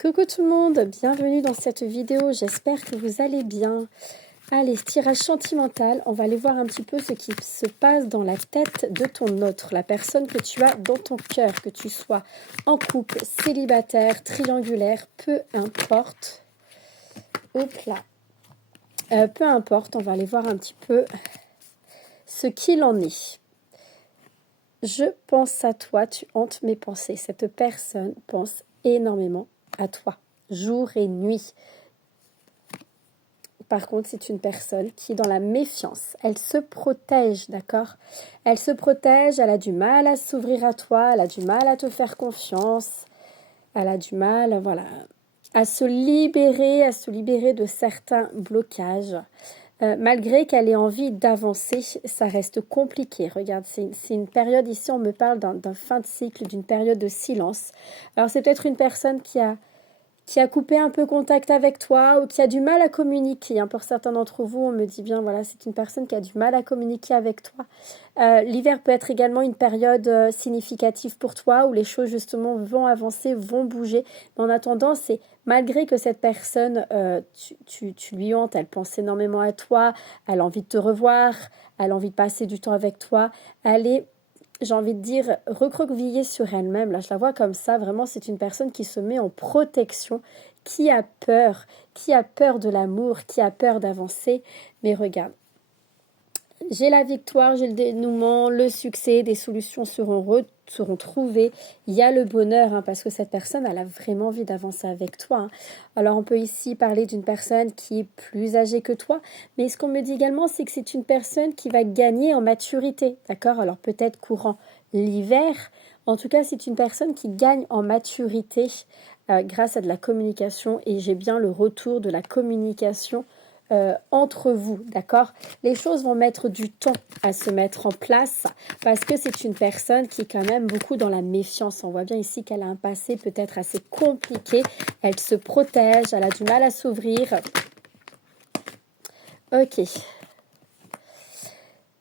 Coucou tout le monde, bienvenue dans cette vidéo, j'espère que vous allez bien. Allez, tirage sentimental, on va aller voir un petit peu ce qui se passe dans la tête de ton autre, la personne que tu as dans ton cœur, que tu sois en couple, célibataire, triangulaire, peu importe. Hop là. Peu importe, on va aller voir un petit peu ce qu'il en est. Je pense à toi, tu hantes mes pensées. Cette personne pense énormément à toi, jour et nuit. Par contre, c'est une personne qui est dans la méfiance. Elle se protège, d'accord? Elle se protège, elle a du mal à s'ouvrir à toi, elle a du mal à te faire confiance, elle a du mal, voilà, à se libérer de certains blocages. Malgré qu'elle ait envie d'avancer, ça reste compliqué. Regarde, c'est une période, ici on me parle d'un fin de cycle, d'une période de silence. Alors c'est peut-être une personne qui a coupé un peu contact avec toi ou qui a du mal à communiquer. Pour certains d'entre vous, on me dit bien, voilà, c'est une personne qui a du mal à communiquer avec toi. L'hiver peut être également une période significative pour toi où les choses justement vont avancer, vont bouger. Mais en attendant, c'est malgré que cette personne, tu lui hantes, elle pense énormément à toi, elle a envie de te revoir, elle a envie de passer du temps avec toi, elle est, j'ai envie de dire, recroquevillée sur elle-même. Là, je la vois comme ça. Vraiment, c'est une personne qui se met en protection, qui a peur de l'amour, qui a peur d'avancer. Mais regarde, j'ai la victoire, j'ai le dénouement, le succès, des solutions seront trouvées. Il y a le bonheur, parce que cette personne, elle a vraiment envie d'avancer avec toi. Alors, on peut ici parler d'une personne qui est plus âgée que toi. Mais ce qu'on me dit également, c'est que c'est une personne qui va gagner en maturité. D'accord? Alors, peut-être courant l'hiver. En tout cas, c'est une personne qui gagne en maturité grâce à de la communication. Et j'ai bien le retour de la communication entre vous, d'accord? Les choses vont mettre du temps à se mettre en place parce que c'est une personne qui est quand même beaucoup dans la méfiance. On voit bien ici qu'elle a un passé peut-être assez compliqué. Elle se protège, elle a du mal à s'ouvrir. Ok.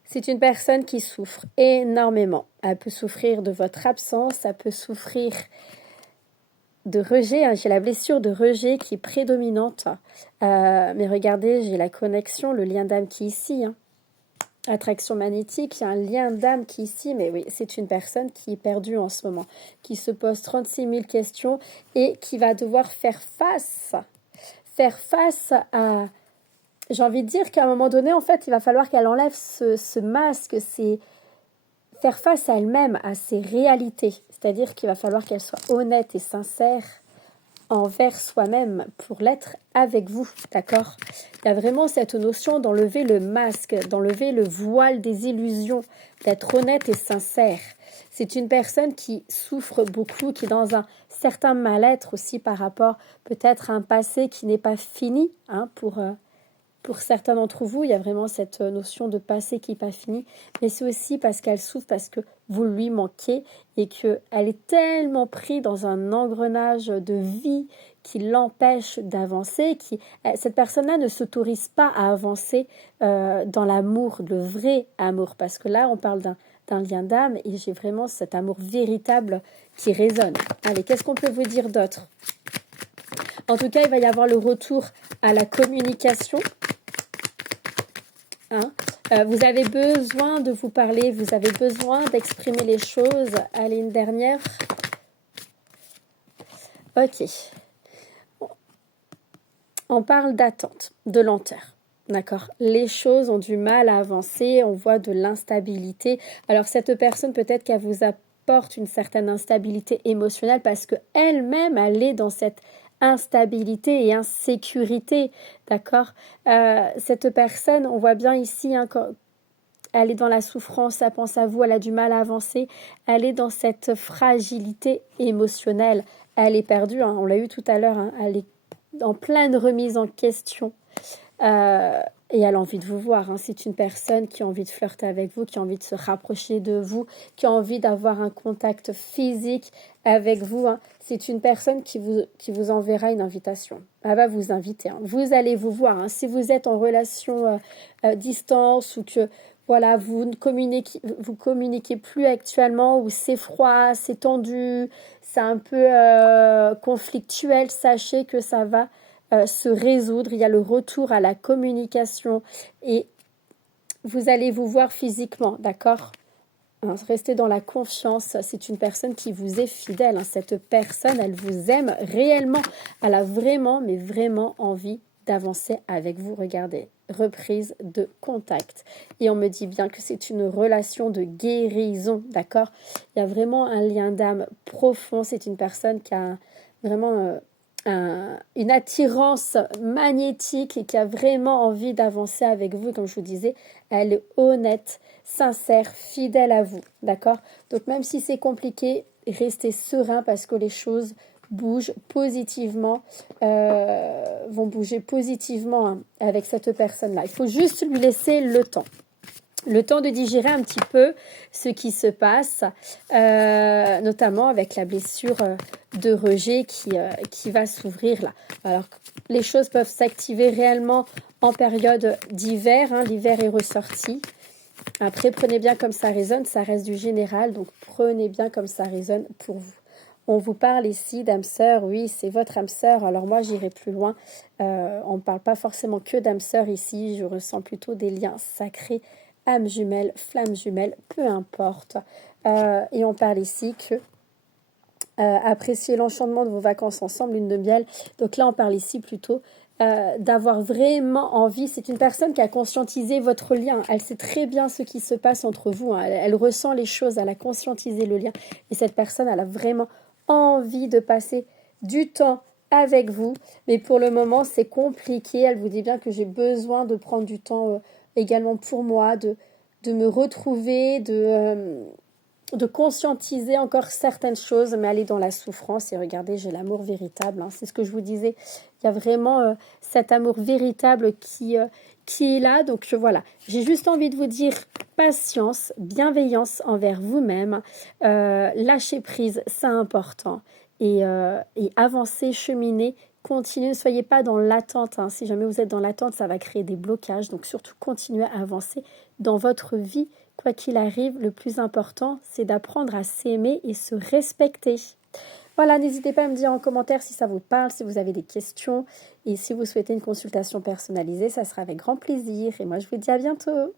C'est une personne qui souffre énormément. Elle peut souffrir de votre absence, elle peut souffrir de rejet, j'ai la blessure de rejet qui est prédominante. Mais regardez, j'ai la connexion, le lien d'âme qui est ici. Attraction magnétique, il y a un lien d'âme qui est ici. Mais oui, c'est une personne qui est perdue en ce moment, qui se pose 36 000 questions et qui va devoir faire face à... J'ai envie de dire qu'à un moment donné, en fait, il va falloir qu'elle enlève ce masque, faire face à elle-même, à ses réalités. C'est-à-dire qu'il va falloir qu'elle soit honnête et sincère envers soi-même pour l'être avec vous, d'accord? Il y a vraiment cette notion d'enlever le masque, d'enlever le voile des illusions, d'être honnête et sincère. C'est une personne qui souffre beaucoup, qui est dans un certain mal-être aussi par rapport peut-être à un passé qui n'est pas fini, pour certains d'entre vous, il y a vraiment cette notion de passé qui n'est pas fini, mais c'est aussi parce qu'elle souffre, parce que vous lui manquez et qu'elle est tellement prise dans un engrenage de vie qui l'empêche d'avancer, cette personne-là ne s'autorise pas à avancer dans l'amour, le vrai amour, parce que là, on parle d'un lien d'âme et j'ai vraiment cet amour véritable qui résonne. Allez, qu'est-ce qu'on peut vous dire d'autre ? En tout cas, il va y avoir le retour à la communication. Vous avez besoin de vous parler, vous avez besoin d'exprimer les choses. Allez, une dernière. Ok. On parle d'attente, de lenteur. D'accord? Les choses ont du mal à avancer, on voit de l'instabilité. Alors, cette personne, peut-être qu'elle vous apporte une certaine instabilité émotionnelle parce qu'elle-même, elle est dans cette instabilité et insécurité, d'accord? Cette personne, on voit bien ici, elle est dans la souffrance, elle pense à vous, elle a du mal à avancer, elle est dans cette fragilité émotionnelle, elle est perdue, on l'a eu tout à l'heure, elle est en pleine remise en question. Et elle a envie de vous voir. C'est une personne qui a envie de flirter avec vous, qui a envie de se rapprocher de vous, qui a envie d'avoir un contact physique avec vous. C'est une personne qui vous enverra une invitation. Elle va vous inviter. Vous allez vous voir. Si vous êtes en relation distance ou que voilà, vous communiquez plus actuellement, ou c'est froid, c'est tendu, c'est un peu conflictuel, sachez que ça va se résoudre. Il y a le retour à la communication et vous allez vous voir physiquement, d'accord? Hein, restez dans la confiance. C'est une personne qui vous est fidèle, hein. Cette personne, elle vous aime réellement. Elle a vraiment, mais vraiment envie d'avancer avec vous. Regardez, reprise de contact. Et on me dit bien que c'est une relation de guérison, d'accord? Il y a vraiment un lien d'âme profond. C'est une personne qui a vraiment une attirance magnétique et qui a vraiment envie d'avancer avec vous. Et comme je vous disais, elle est honnête, sincère, fidèle à vous, d'accord? Donc même si c'est compliqué, restez serein parce que les choses bougent positivement, vont bouger positivement, hein, avec cette personne-là. Il faut juste lui laisser le temps de digérer un petit peu ce qui se passe, notamment avec la blessure de rejet qui va s'ouvrir là. Alors, les choses peuvent s'activer réellement en période d'hiver, hein, l'hiver est ressorti. Après, prenez bien comme ça résonne, ça reste du général, donc prenez bien comme ça résonne pour vous. On vous parle ici d'âme sœur, oui, c'est votre âme sœur. Alors moi, j'irai plus loin. On ne parle pas forcément que d'âme sœur ici, je ressens plutôt des liens sacrés, âme jumelle, flamme jumelle, peu importe. Et on parle ici que apprécier l'enchantement de vos vacances ensemble, lune de miel. Donc là, on parle ici plutôt d'avoir vraiment envie. C'est une personne qui a conscientisé votre lien. Elle sait très bien ce qui se passe entre vous, hein. Elle ressent les choses, elle a conscientisé le lien. Et cette personne, elle a vraiment envie de passer du temps avec vous. Mais pour le moment, c'est compliqué. Elle vous dit bien que j'ai besoin de prendre du temps également pour moi, de me retrouver, de conscientiser encore certaines choses, mais aller dans la souffrance. Et regardez, j'ai l'amour véritable, hein. C'est ce que je vous disais. Il y a vraiment cet amour véritable qui est là. Donc voilà, j'ai juste envie de vous dire patience, bienveillance envers vous-même, lâcher prise, c'est important. Et avancer, cheminer, continuez, ne soyez pas dans l'attente, hein. Si jamais vous êtes dans l'attente, ça va créer des blocages. Donc surtout, continuez à avancer dans votre vie. Quoi qu'il arrive, le plus important, c'est d'apprendre à s'aimer et se respecter. Voilà, n'hésitez pas à me dire en commentaire si ça vous parle, si vous avez des questions et si vous souhaitez une consultation personnalisée, ça sera avec grand plaisir. Et moi, je vous dis à bientôt.